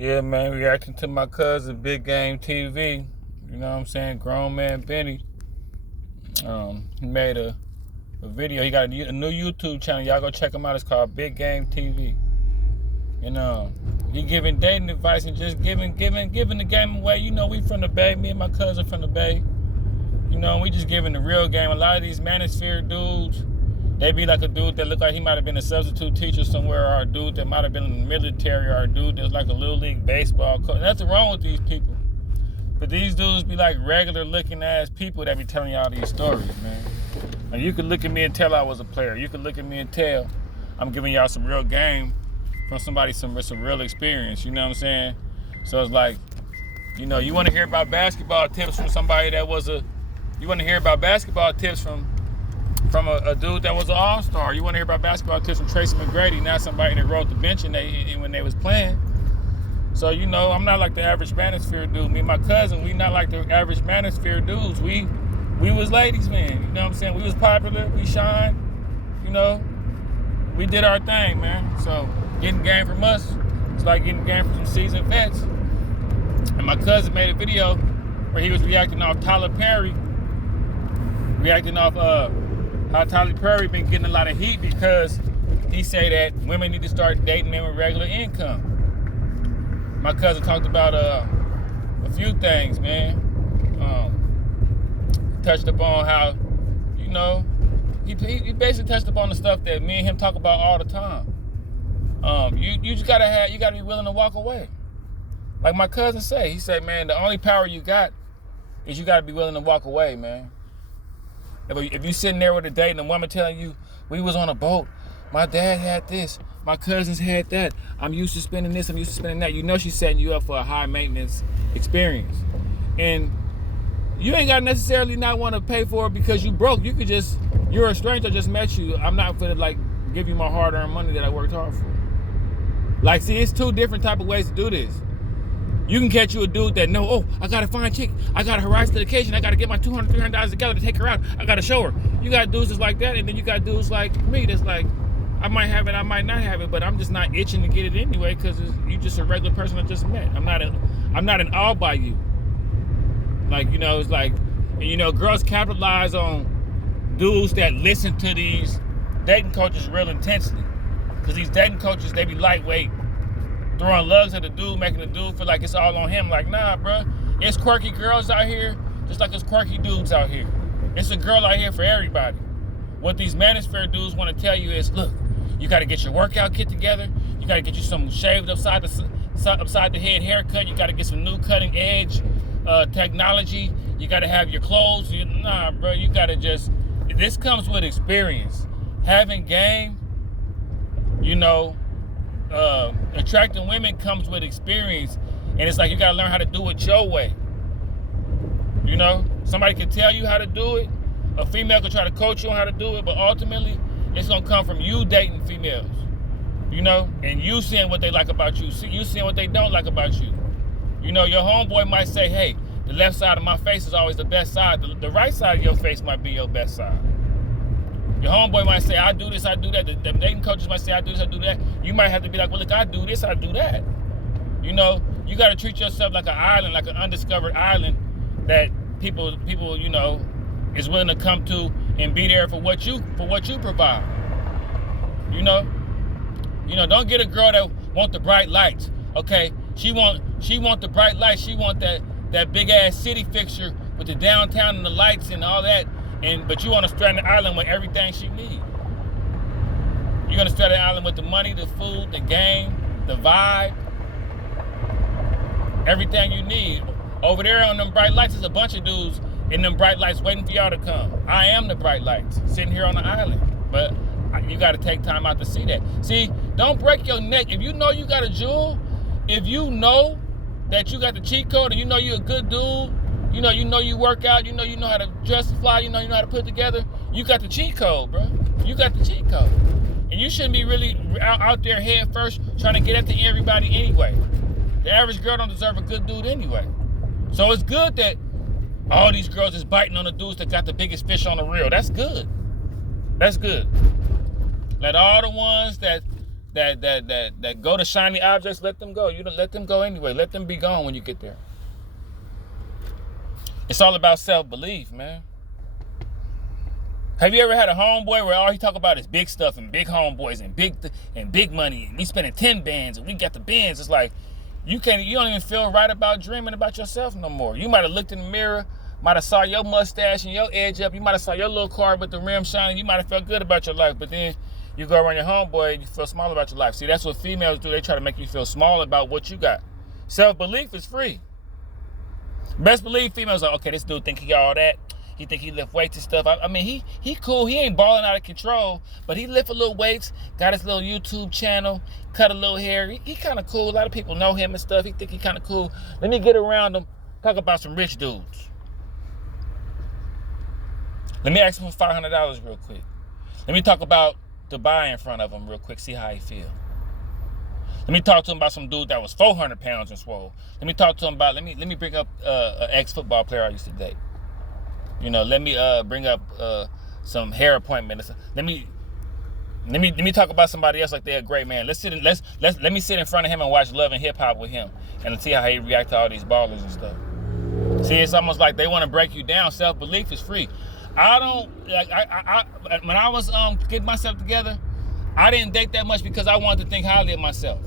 Yeah, man, reacting to my cousin, Big Game TV. You know what I'm saying? Grown man Benny. He made a video. He got a new YouTube channel. Y'all go check him out. It's called Big Game TV. And he giving dating advice and just giving the game away. You know, we from the Bay. Me and my cousin from the Bay. You know, we just giving the real game. A lot of these manosphere dudes, they be like a dude that look like he might have been a substitute teacher somewhere, or a dude that might have been in the military, or a dude that's like a little league baseball coach. Nothing wrong with these people. But these dudes be like regular looking ass people that be telling y'all these stories, man. And you could look at me and tell I was a player. You could look at me and tell I'm giving y'all some real game from somebody, some real experience. You know what I'm saying? So it's like, you know, you want to hear about basketball tips from somebody that was you want to hear about basketball tips from a dude that was an all-star. You want to hear about basketball tips from Tracy McGrady, not somebody that rode the bench and when they was playing. So, you know, I'm not like the average manosphere dude. Me and my cousin, we not like the average manosphere dudes. We was ladies, man. You know what I'm saying? We was popular. We shined. You know, we did our thing, man. So getting game from us, it's like getting game from some seasoned vets. And my cousin made a video where he was reacting off Tyler Perry, how Tyler Perry been getting a lot of heat because he say that women need to start dating men with regular income. My cousin talked about a few things, man. Touched upon how, you know, he basically touched upon the stuff that me and him talk about all the time. You just you gotta be willing to walk away. Like my cousin say, he said, man, the only power you got is you gotta be willing to walk away, man. If you sitting there with a date and a woman telling you, we was on a boat, my dad had this, my cousins had that, I'm used to spending this, I'm used to spending that, you know she's setting you up for a high maintenance experience. And you ain't gotta necessarily not want to pay for it because you broke. You could just, you're a stranger, just met you. I'm not gonna like give you my hard-earned money that I worked hard for. Like, see, it's two different type of ways to do this. You can catch you a dude that know, oh, I got to find a chick. I got to harass the occasion. I got to get my $200, $300 together to take her out. I got to show her. You got dudes that's like that, and then you got dudes like me that's like, I might have it, I might not have it, but I'm just not itching to get it anyway because you just a regular person I just met. I'm not an all by you. Like, you know, it's like, you know, girls capitalize on dudes that listen to these dating coaches real intensely. Because these dating coaches, they be lightweight, throwing lugs at the dude, making the dude feel like it's all on him. Like, nah, bro. It's quirky girls out here, just like it's quirky dudes out here. It's a girl out here for everybody. What these manosphere dudes want to tell you is, look, you got to get your workout kit together. You got to get you some shaved upside the head haircut. You got to get some new cutting edge technology. You got to have your clothes. Nah, bro. You got to just. This comes with experience. Having game, you know. Attracting women comes with experience, and it's like you gotta learn how to do it your way. You know, somebody can tell you how to do it. A female can try to coach you on how to do it, but ultimately, it's gonna come from you dating females. You know, and you seeing what they like about you, you seeing what they don't like about you. You know, your homeboy might say, "Hey, the left side of my face is always the best side. The right side of your face might be your best side." Your homeboy might say, I do this, I do that. The dating coaches might say, I do this, I do that. You might have to be like, well, look, I do this, I do that. You know, you got to treat yourself like an island, like an undiscovered island that people, you know, is willing to come to and be there for what you provide. You know, don't get a girl that want the bright lights. Okay, she want the bright lights. She want that big ass city fixture with the downtown and the lights and all that. But you on a stranded island with everything she needs. You're gonna stranded island with the money, the food, the game, the vibe, everything you need. Over there on them bright lights, there's a bunch of dudes in them bright lights waiting for y'all to come. I am the bright lights, sitting here on the island. But you gotta take time out to see that. See, don't break your neck. If you know you got a jewel, if you know that you got the cheat code and you know you're a good dude, you know you work out, you know how to dress fly, you know how to put it together. You got the cheat code, bro. You got the cheat code. And you shouldn't be really out there head first trying to get at everybody anyway. The average girl don't deserve a good dude anyway. So it's good that all these girls is biting on the dudes that got the biggest fish on the reel. That's good. That's good. Let all the ones that that go to shiny objects, let them go. You don't let them go anyway. Let them be gone when you get there. It's all about self-belief, man. Have you ever had a homeboy where all he talk about is big stuff and big homeboys and big money and we spending 10 bands and we got the bands? It's like you don't even feel right about dreaming about yourself no more. You might have looked in the mirror, might have saw your mustache and your edge up, you might have saw your little car with the rim shining, you might have felt good about your life, but then you go around your homeboy and you feel small about your life. See, that's what females do. They try to make you feel small about what you got. Self-belief is free. Best believe females are, okay, this dude think he got all that. He think he lift weights and stuff. I mean, he cool. He ain't balling out of control, but he lift a little weights, got his little YouTube channel, cut a little hair. He kind of cool. A lot of people know him and stuff. He think he kind of cool. Let me get around him, talk about some rich dudes. Let me ask him for $500 real quick. Let me talk about Dubai in front of him real quick, see how he feel. Let me talk to him about some dude that was 400 pounds and swole. Let me talk to him about, let me bring up an ex-football player I used to date. You know, let me bring up some hair appointment. Let me talk about somebody else like they're a great man. Let me sit in front of him and watch Love and Hip Hop with him and see how he react to all these ballers and stuff. See, it's almost like they want to break you down. Self-belief is free. When I was getting myself together, I didn't date that much because I wanted to think highly of myself.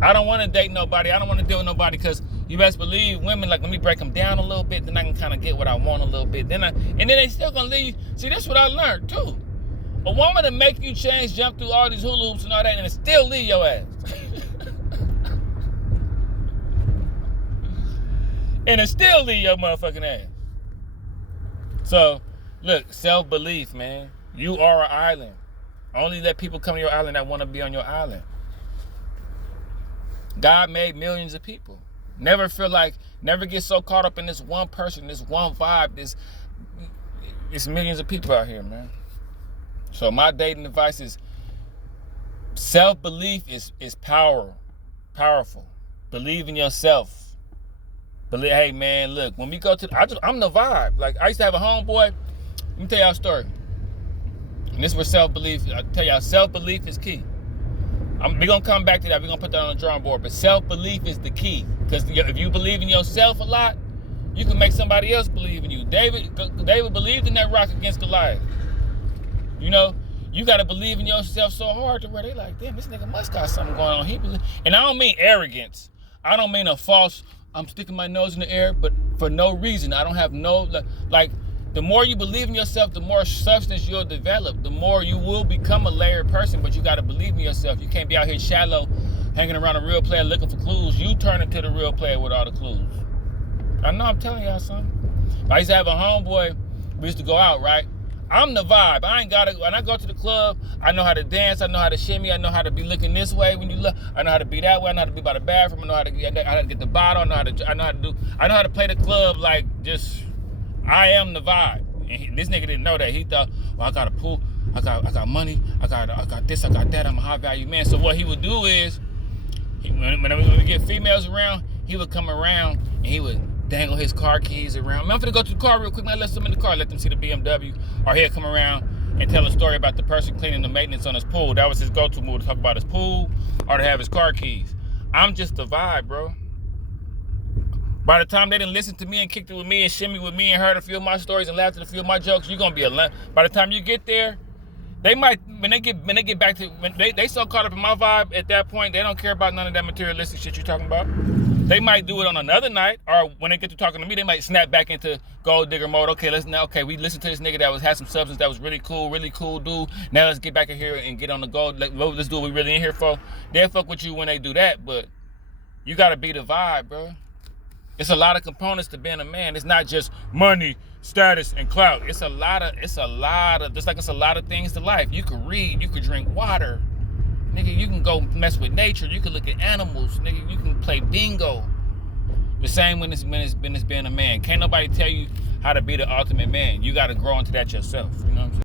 I don't want to date nobody. I don't want to deal with nobody because you best believe women, like, let me break them down a little bit, then I can kind of get what I want a little bit. And then they still going to leave. See, that's what I learned, too. A woman to make you change, jump through all these hula hoops and all that, and it still leave your ass. And it still leave your motherfucking ass. So, look, self-belief, man. You are an island. Only let people come to your island that want to be on your island. God made millions of people. Never get so caught up in this one person, this one vibe, it's millions of people out here, man. So my dating advice is self-belief is powerful. Believe in yourself. Hey, man, look, when we go to, I'm the vibe. Like, I used to have a homeboy. Let me tell y'all a story. And this is where self-belief, I tell y'all, self-belief is key. We're going to come back to that. We're going to put that on the drawing board. But self-belief is the key. Because if you believe in yourself a lot, you can make somebody else believe in you. David believed in that rock against Goliath. You know, you got to believe in yourself so hard to where they like, damn, this nigga must got something going on. And I don't mean arrogance. I don't mean a false, I'm sticking my nose in the air, but for no reason. I don't have the more you believe in yourself, the more substance you'll develop, the more you will become a layered person, but you got to believe in yourself. You can't be out here shallow, hanging around a real player looking for clues. You turn into the real player with all the clues. I know I'm telling y'all something. I used to have a homeboy, we used to go out, right? I'm the vibe. When I go to the club, I know how to dance, I know how to shimmy, I know how to be looking this way when you look, I know how to be that way, I know how to be by the bathroom, I know how to get the bottle, I know how to play the club like just, I am the vibe. And this nigga didn't know that. He thought, well, I got a pool, I got money, I got this, I got that, I'm a high value man. So what he would do is, when we get females around, he would come around and he would dangle his car keys around. Man, I'm finna go to the car real quick, man. Let them in the car, let them see the BMW. Or he'll come around and tell a story about the person cleaning the maintenance on his pool. That was his go-to move, to talk about his pool or to have his car keys. I'm just the vibe, bro. By the time they didn't listen to me and kicked it with me and shimmy with me and heard a few of my stories and laughed at a few of my jokes, you're gonna be by the time you get there, they might, when they get back to, when they so caught up in my vibe at that point, they don't care about none of that materialistic shit you're talking about. They might do it on another night, or when they get to talking to me, they might snap back into gold digger mode. Okay, we listened to this nigga that had some substance, that was really cool dude. Now let's get back in here and get on the gold. Let's do what we really in here for. They'll fuck with you when they do that, but you gotta be the vibe, bro. It's a lot of components to being a man. It's not just money, status, and clout. It's a lot of, just like it's a lot of things to life. You can read, you can drink water. Nigga, you can go mess with nature. You can look at animals. Nigga, you can play bingo. The same when it's being a man. Can't nobody tell you how to be the ultimate man. You got to grow into that yourself. You know what I'm saying?